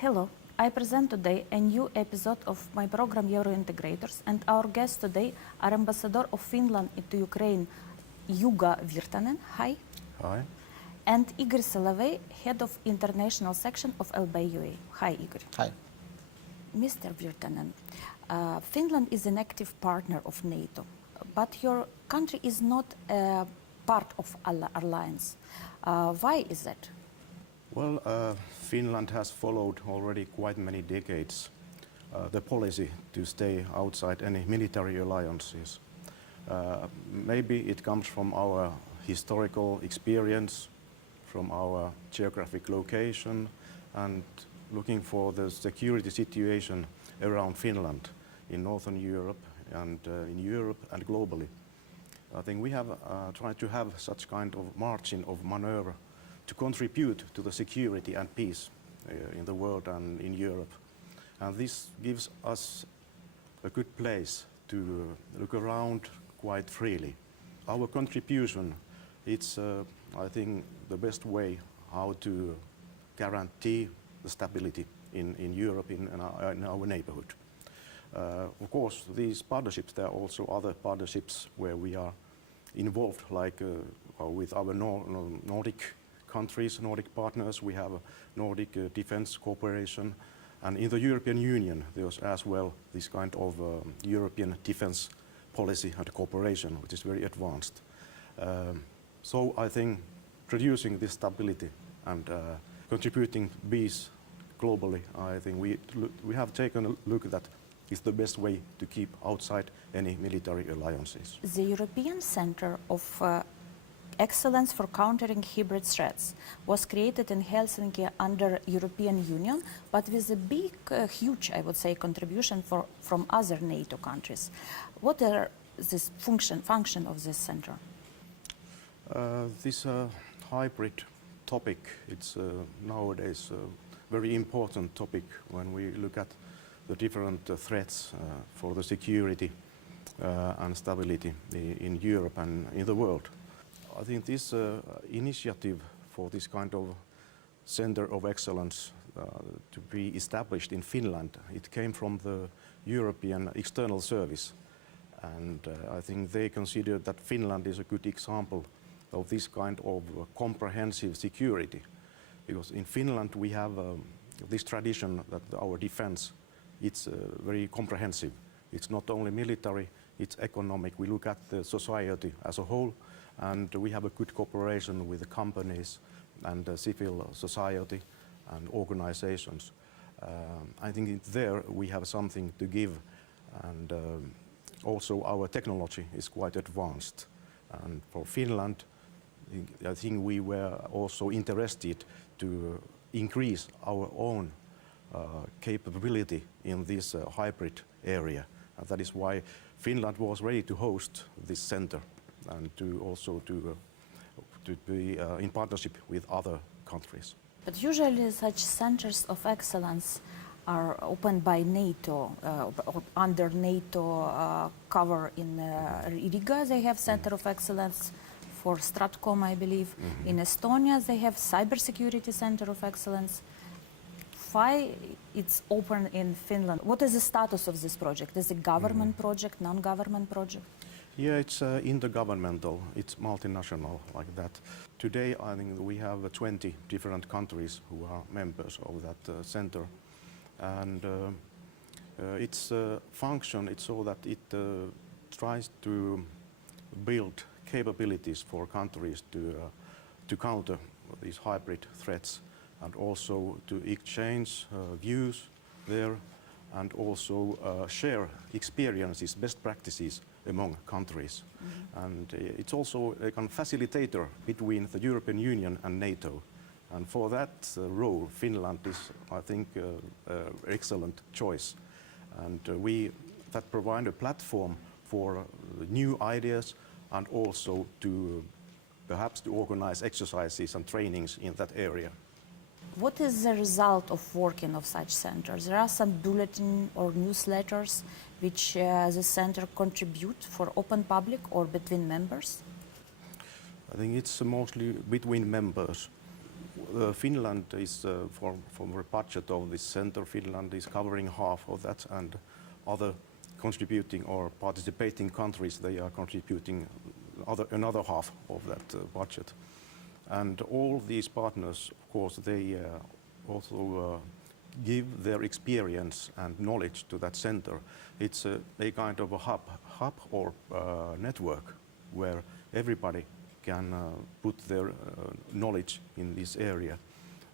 Hello, I present today a new episode of my program Eurointegrators, and our guests today are Ambassador of Finland into Ukraine, Juha Virtanen. Hi. Hi. And Igor Solovey, Head of International Section of LBUA. Hi, Igor. Hi. Mr. Virtanen, Finland is an active partner of NATO, but your country is not a part of alliance. Why is that? Well, Finland has followed already quite many decades the policy to stay outside any military alliances. Maybe it comes from our historical experience, from our geographic location, and looking for the security situation around Finland in Northern Europe and in Europe and globally. I think we have tried to have such kind of margin of maneuver to contribute to the security and peace in the world and in Europe. And this gives us a good place to look around quite freely. Our contribution, it's, I think, the best way how to guarantee the stability in Europe, in our neighborhood. Of course, these partnerships, there are also other partnerships where we are involved, like with our Nordic countries, Nordic partners. We have a Nordic defense cooperation, and in the European Union there's as well this kind of European defense policy and cooperation, which is very advanced. So I think producing this stability and contributing peace globally, I think we have taken a look at that is the best way to keep outside any military alliances. The European Center of Excellence for Countering Hybrid Threats was created in Helsinki under European Union, but with a big, huge, I would say, contribution from other NATO countries. What are this function of this center? This hybrid topic, it's nowadays a very important topic when we look at the different threats for the security and stability in Europe and in the world. I think this initiative for this kind of Center of Excellence to be established in Finland, it came from the European External Service. And I think they consider that Finland is a good example of this kind of comprehensive security. Because in Finland we have this tradition that our defense, it's very comprehensive. It's not only military, it's economic. We look at the society as a whole, and we have a good cooperation with the companies and civil society and organizations. I think there we have something to give, and also our technology is quite advanced. And for Finland, I think we were also interested to increase our own capability in this hybrid area. And that is why Finland was ready to host this center and to also to be in partnership with other countries. But usually such centers of excellence are opened by NATO, or under NATO cover in Riga. They have Center of Excellence for Stratcom, I believe. In Estonia, they have Cybersecurity Center of Excellence. Why it's open in Finland? What is the status of this project? Is it a government project, non-government project? Yeah, it's intergovernmental, it's multinational like that. Today, I think we have 20 different countries who are members of that center. And its function, it's so that it tries to build capabilities for countries to counter these hybrid threats, and also to exchange views there, and also share experiences, best practices among countries. And it's also a kind of facilitator between the European Union and NATO. And for that role, Finland is, I think, an excellent choice. And that provide a platform for new ideas, and also to perhaps to organize exercises and trainings in that area. What is the result of working of such centers? There are some bulletin or newsletters which the center contribute for open public or between members? I think it's mostly between members. Finland is, from the budget of this center, Finland is covering half of that, and other contributing or participating countries, they are contributing another half of that budget. And all these partners, of course, they also give their experience and knowledge to that center. It's a kind of a hub or network where everybody can put their knowledge in this area.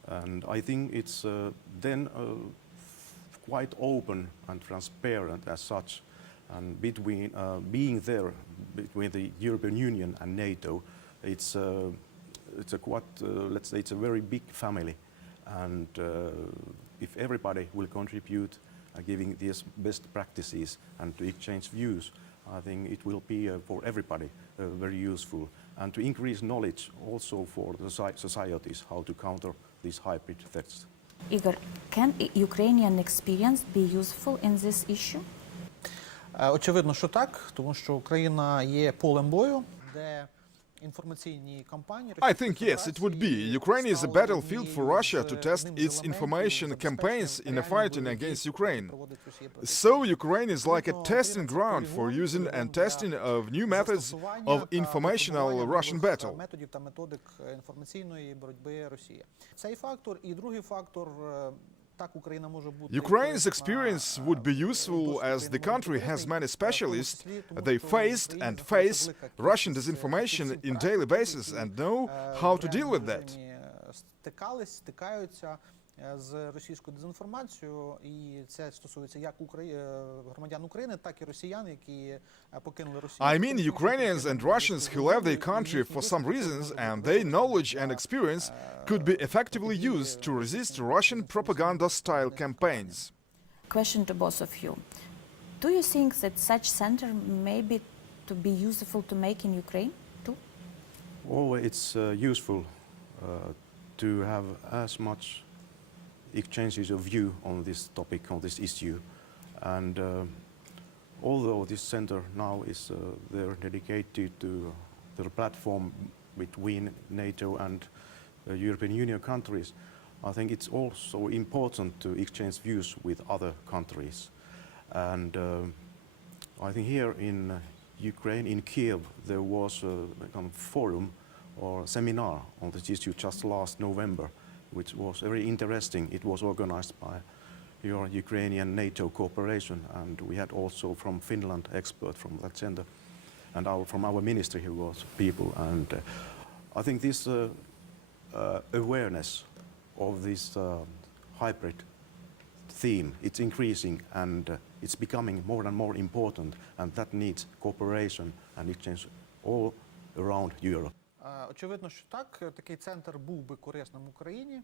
And I think it's then quite open and transparent as such. And between being there between the European Union and NATO, it's a quite, let's say, it's a very big family. And if everybody will contribute giving these best practices and to exchange views, I think it will be for everybody very useful. And to increase knowledge also for the societies how to counter these hybrid threats. Igor, can Ukrainian experience be useful in this issue? Очевидно, що так, тому що Україна є полем бою, де інформаційні кампанії... I think yes, it would be. Ukraine is a battlefield for Russia to test its information campaigns in a fighting against Ukraine. So Ukraine is like a testing ground for using and testing of new methods of informational Russian battle. ...методів та методик інформаційної боротьби Росії. Цей фактор і другий фактор... Ukraine's experience would be useful as the country has many specialists. They faced and face Russian disinformation in daily basis and know how to deal with that. Стикаються з російською дезінформацією, і це стосується як громадян України, так і росіян, які покинули Росію. I mean Ukrainians and Russians who left their country for some reasons, and their knowledge and experience could be effectively used to resist Russian propaganda-style campaigns. Question to both of you. Do you think that such center may be to be useful to make in Ukraine too? Oh, it's useful to have as much exchanges of view on this topic, on this issue. And although this center now is they're dedicated to the platform between NATO and European Union countries, I think it's also important to exchange views with other countries. And I think here in Ukraine, in Kiev, there was a kind of forum or seminar on this issue just last November, which was very interesting. It was organized by your Ukrainian NATO cooperation, and we had also from Finland experts from that center, and from our ministry who was people. And I think this awareness of this hybrid theme, it's increasing and it's becoming more and more important, and that needs cooperation and exchange all around Europe. Очевидно, що так, такий центр був би корисним Україні.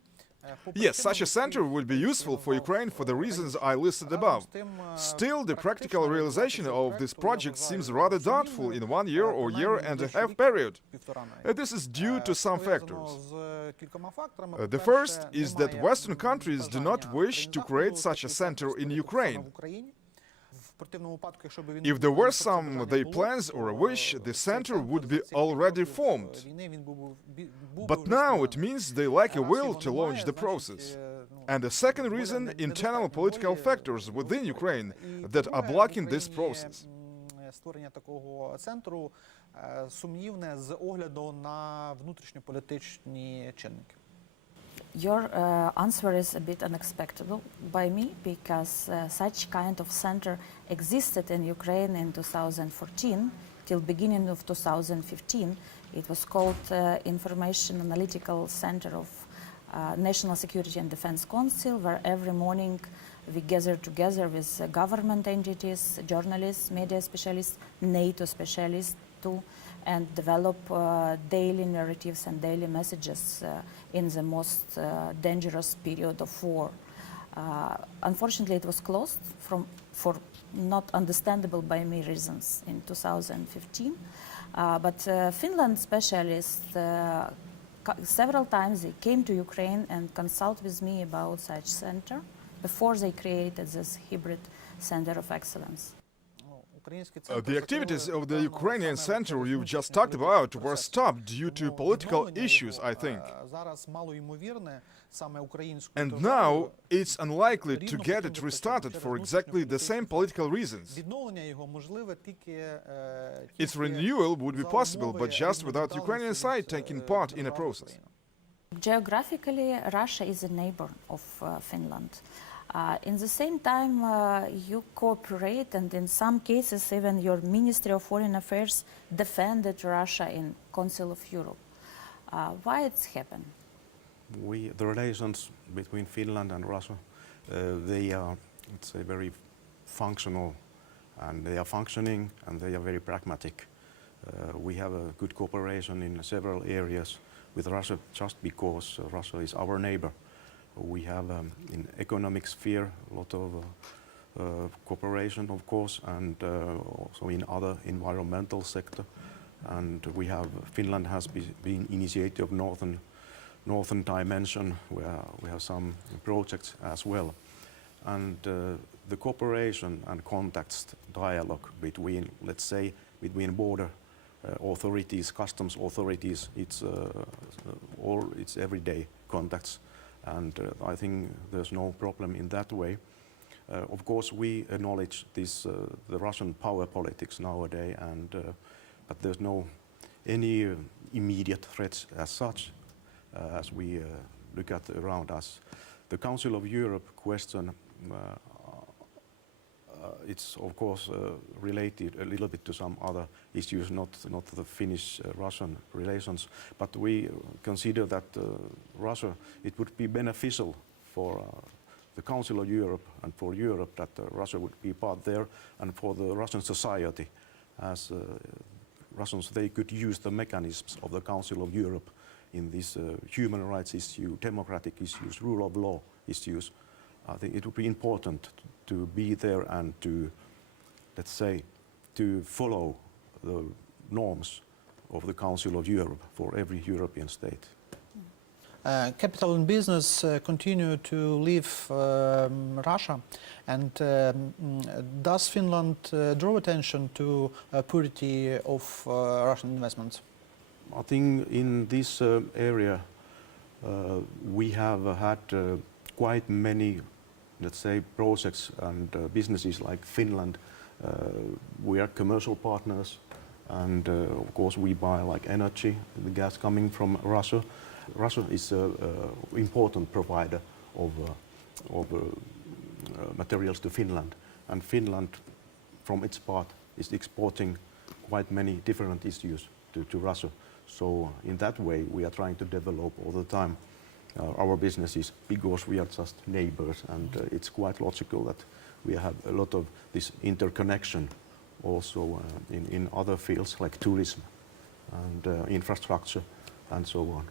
Yes, such a center would be useful for Ukraine for the reasons I listed above. Still, the practical realization of this project seems rather doubtful in 1 year or year and a half period. This is due to some factors. The first is that Western countries do not wish to create such a center in Ukraine. If there were some their plans or a wish, the center would be already formed. But now it means they lack a will to launch the process. And the second reason, internal political factors within Ukraine that are blocking this process. Створення такого центру сумнівне з огляду на внутрішньополітичні чинники. Your answer is a bit unexpected by me, because such kind of center existed in Ukraine in 2014 till beginning of 2015. It was called Information Analytical Center of National Security and Defense Council, where every morning we gather together with government entities, journalists, media specialists, NATO specialists too, and develop daily narratives and daily messages in the most dangerous period of war. Unfortunately, it was closed for not understandable by me reasons in 2015. But Finland specialists, several times they came to Ukraine and consulted with me about such center before they created this hybrid center of excellence. український центр The activities of the Ukrainian center you've just talked about were stopped due to political issues, I think. зараз мало ймовірне саме українською And державою. now it's unlikely to get it restarted for exactly the same political reasons. Відновлення його можливе тільки Its renewal would be possible, but just without Ukrainian side taking part in a process. Geographically, Russia is a neighbor of Finland. In the same time, you cooperate, and in some cases, even your Ministry of Foreign Affairs defended Russia in Council of Europe. Why it's happened? The relations between Finland and Russia, they are, let's say, very functional, and they are functioning, and they are very pragmatic. We have a good cooperation in several areas with Russia just because Russia is our neighbor. We have in economic sphere a lot of cooperation, of course, and also in other environmental sector. And we have Finland has been initiator of northern dimension, where we have some projects as well. And the cooperation and context dialogue between, let's say, between border authorities, customs authorities, it's everyday contacts, and I think there's no problem in that way. Of course, we acknowledge this the Russian power politics nowadays, and but there's no any immediate threats as such as we look at around us. The Council of Europe question. It's of course related a little bit to some other issues, not the Finnish-Russian relations, but we consider that Russia, it would be beneficial for the Council of Europe and for Europe that Russia would be part there, and for the Russian society, as Russians, they could use the mechanisms of the Council of Europe in these human rights issue, democratic issues, rule of law issues. I think it would be important to be there and to, let's say, to follow the norms of the Council of Europe for every European state. Capital and business continue to leave Russia, and does Finland draw attention to purity of Russian investments? I think in this area we have had quite many, let's say, projects and businesses like Finland. We are commercial partners, and of course we buy like energy, the gas coming from Russia. Russia is an important provider of materials to Finland, and Finland, from its part, is exporting quite many different issues to Russia. So in that way, we are trying to develop all the time our businesses, because we are just neighbors, and it's quite logical that we have a lot of this interconnection also in other fields like tourism and infrastructure and so on.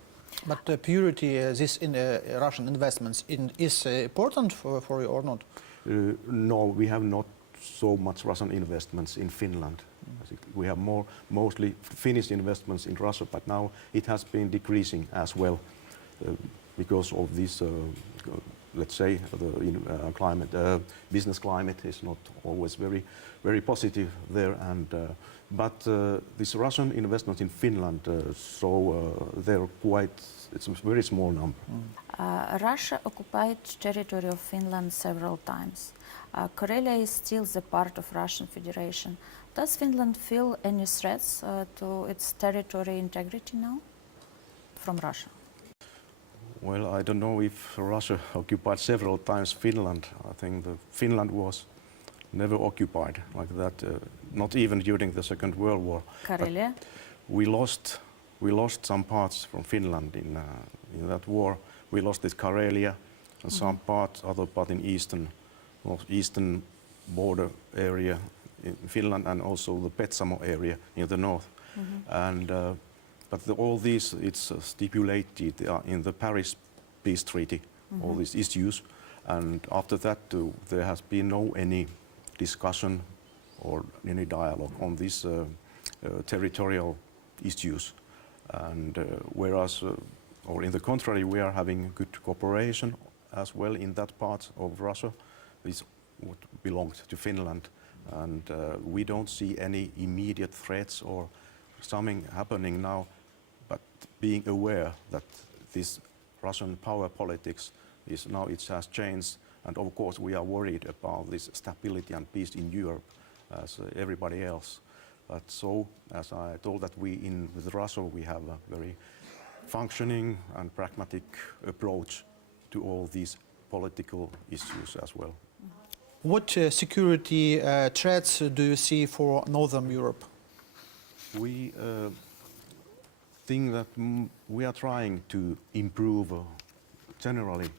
But purity, this in Russian investments, is important for you or not? No, we have not so much Russian investments in Finland. We have mostly Finnish investments in Russia, but now it has been decreasing as well because of this, let's say, the climate, business climate is not always very positive there. And but this Russian investment in Finland, they're quite, it's a very small number. Russia occupied territory of Finland several times. Karelia is still the part of Russian Federation. Does Finland feel any threats to its territorial integrity now from Russia? Well, I don't know if Russia occupied several times Finland. I think Finland was never occupied like that, not even during the Second World War. Karelia? We lost some parts from Finland in that war. We lost this Karelia and some parts, other part in eastern border area in Finland, and also the Petsamo area in the north. And but all these, it's stipulated in the Paris Peace Treaty, all these issues. And after that, there has been no any discussion or any dialogue on these territorial issues. And whereas, or in the contrary, we are having good cooperation as well in that part of Russia. This what belonged to Finland, And we don't see any immediate threats or something happening now, but being aware that this Russian power politics is now, it has changed, and of course we are worried about this stability and peace in Europe as everybody else. But so, as I told, that with Russia we have a very functioning and pragmatic approach to all these political issues as well. What security threats do you see for Northern Europe? We think that we are trying to improve generally,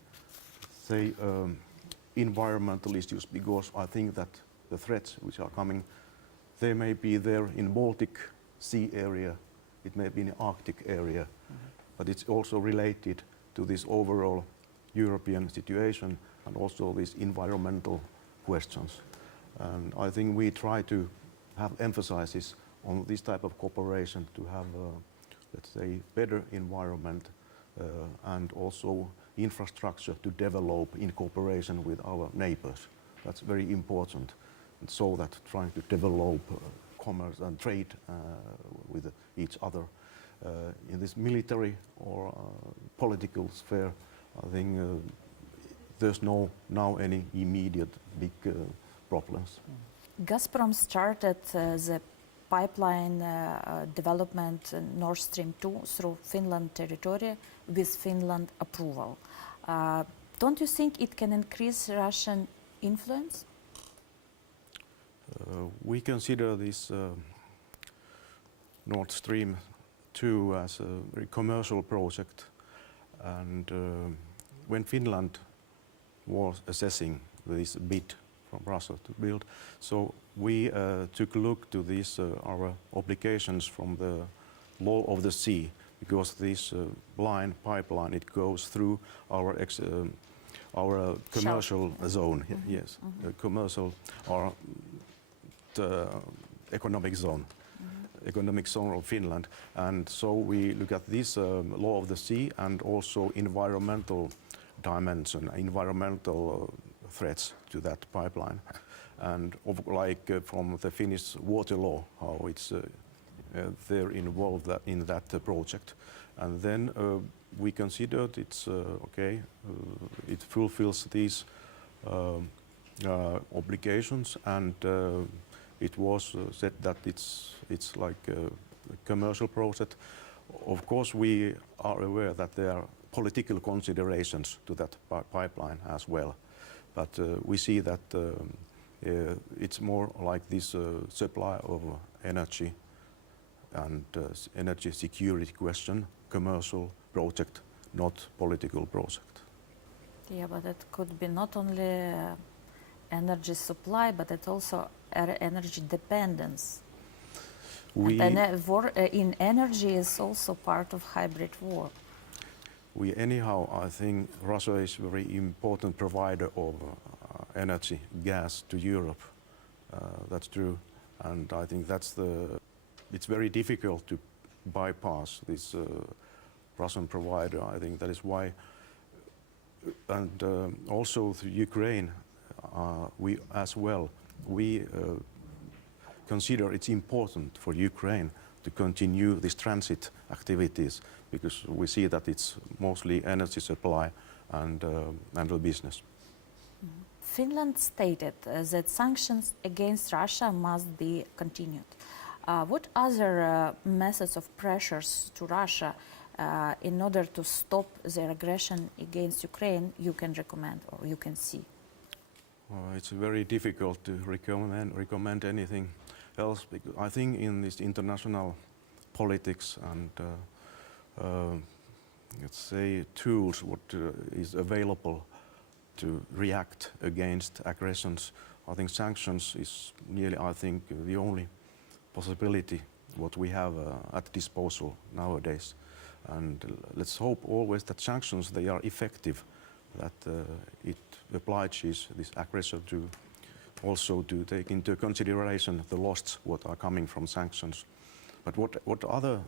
say, environmental issues, because I think that the threats which are coming, they may be there in Baltic Sea area, it may be in the Arctic area, but it's also related to this overall European situation and also these environmental questions. And I think we try to have emphasis on this type of cooperation to have, let's say, better environment and also infrastructure to develop in cooperation with our neighbors. That's very important. And so that trying to develop commerce and trade with each other in this military or political sphere, I think there's now any immediate big problems. Gazprom started the pipeline development Nord Stream 2 through Finland territory with Finland approval. Don't you think it can increase Russian influence? We consider this Nord Stream 2 as a very commercial project, and when Finland was assessing this bid from Russia to build, so we took a look to this our obligations from the law of the sea, because this pipeline, it goes through our commercial zone, yes, commercial or the economic zone. Economic zone of Finland, and so we look at this law of the sea and also environmental dimension, environmental threats to that pipeline, and from the Finnish water law, how it's they're involved in that project, and then we considered it's okay, it fulfills these obligations, and it was said that it's like a commercial project. Of course, we are aware that there are political considerations to that pipeline as well, but we see that it's more like this supply of energy and energy security question, commercial project, not political project. Yeah, but it could be not only energy supply, but it also energy dependence. And war in energy is also part of hybrid war. Anyhow, I think Russia is a very important provider of energy, gas to Europe. That's true, and I think it's very difficult to bypass this Russian provider. I think that is why, and also to Ukraine, we as well, we consider it's important for Ukraine to continue these transit activities, because we see that it's mostly energy supply and the business. Finland stated that sanctions against Russia must be continued. What other methods of pressures to Russia in order to stop their aggression against Ukraine you can recommend or you can see? It's very difficult to recommend anything else, because I think in this international politics and let's say tools what is available to react against aggressions, I think sanctions is nearly, I think, the only possibility what we have at disposal nowadays. And let's hope always that sanctions, they are effective, that it obliges this aggressor to also to take into consideration the losses what are coming from sanctions. But what other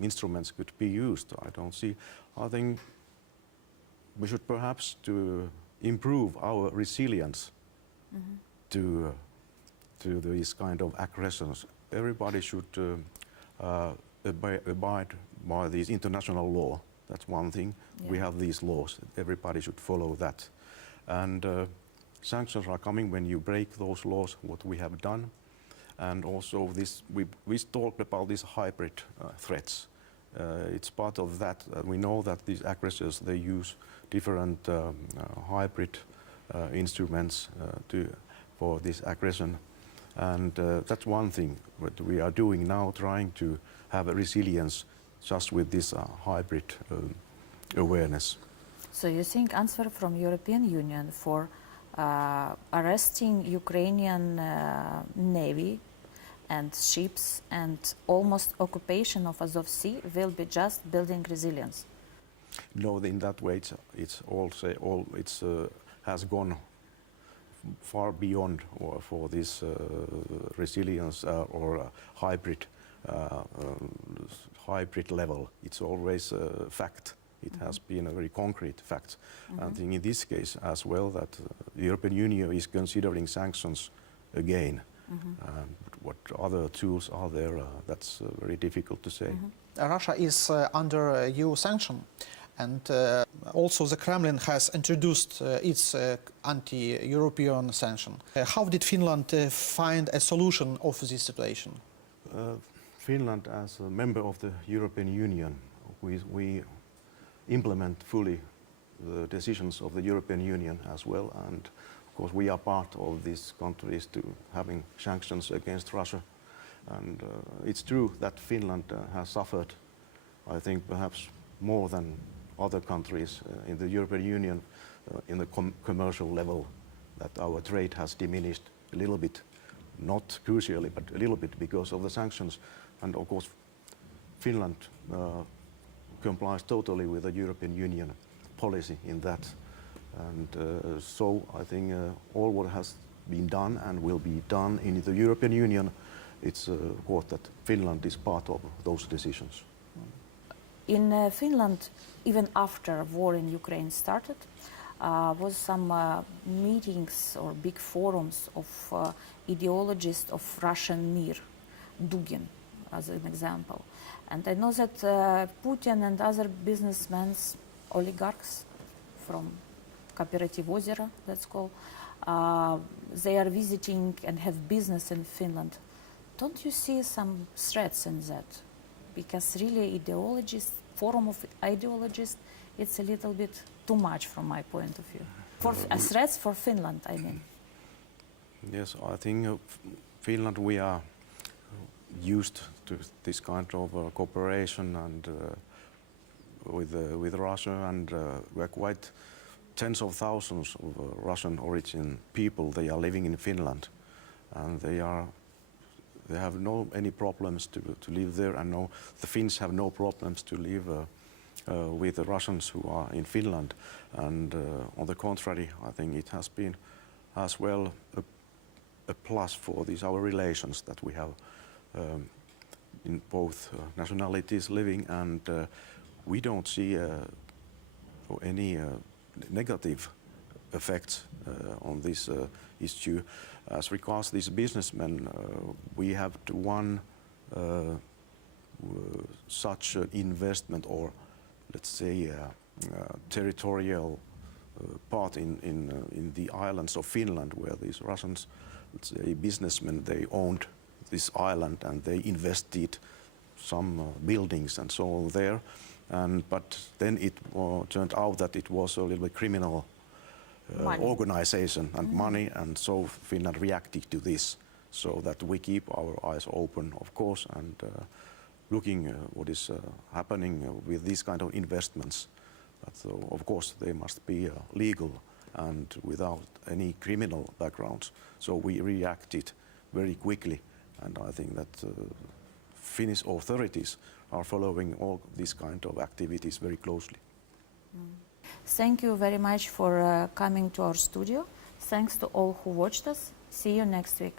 instruments could be used, I don't see. I think we should perhaps to improve our resilience to to these kind of aggressions. Everybody should abide by this international law. That's one thing. Yeah. We have these laws. Everybody should follow that. And sanctions are coming when you break those laws, what we have done. And also this, we talked about these hybrid threats. It's part of that. We know that these aggressors, they use different hybrid instruments for this aggression. And that's one thing that we are doing now, trying to have a resilience just with this hybrid awareness. So you think answer from European Union for arresting Ukrainian navy and ships and almost occupation of Azov Sea will be just building resilience? No, in that way, it's has gone far beyond for this resilience or hybrid level. It's always a fact. It has been a very concrete fact. I think in this case as well that the European Union is considering sanctions again. What other tools are there? That's very difficult to say. Russia is under EU sanction, and also the Kremlin has introduced its anti-European sanction. How did Finland find a solution of this situation? Finland, as a member of the European Union, we implement fully the decisions of the European Union as well, and of course we are part of these countries to having sanctions against Russia. And it's true that Finland has suffered, I think, perhaps more than other countries in the European Union in the commercial level, that our trade has diminished a little bit, not crucially, but a little bit because of the sanctions. And of course, Finland complies totally with the European Union policy in that. And so I think all what has been done and will be done in the European Union, it's of course that Finland is part of those decisions. In Finland, even after war in Ukraine started, was some meetings or big forums of ideologists of Russian Mir, Dugin, as an example. And I know that Putin and other businessmen, oligarchs from Cooperative Ozero, that's called, they are visiting and have business in Finland. Don't you see some threats in that? Because really ideologists, forum of ideologists, it's a little bit too much from my point of view. For threats for Finland, I mean. Yes, I think Finland, we are used to this kind of cooperation and with Russia, and we're quite tens of thousands of Russian origin people. They are living in Finland, and they have no any problems to live there, and the Finns have no problems to live with the Russians who are in Finland. And on the contrary, I think it has been as well a plus for these our relations that we have in both nationalities living, and we don't see any negative effects on this issue. As regards these businessmen, we have one such investment, or let's say territorial part in the islands of Finland, where these Russians, let's say businessmen, they owned this island and they invested some buildings and so on there. But then it turned out that it was a little bit criminal organization and money, and so Finland reacted to this, so that we keep our eyes open, of course, and looking what is happening with these kind of investments. But of course they must be legal and without any criminal backgrounds. So we reacted very quickly, and I think that Finnish authorities are following all these kind of activities very closely. Thank you very much for coming to our studio. Thanks to all who watched us. See you next week.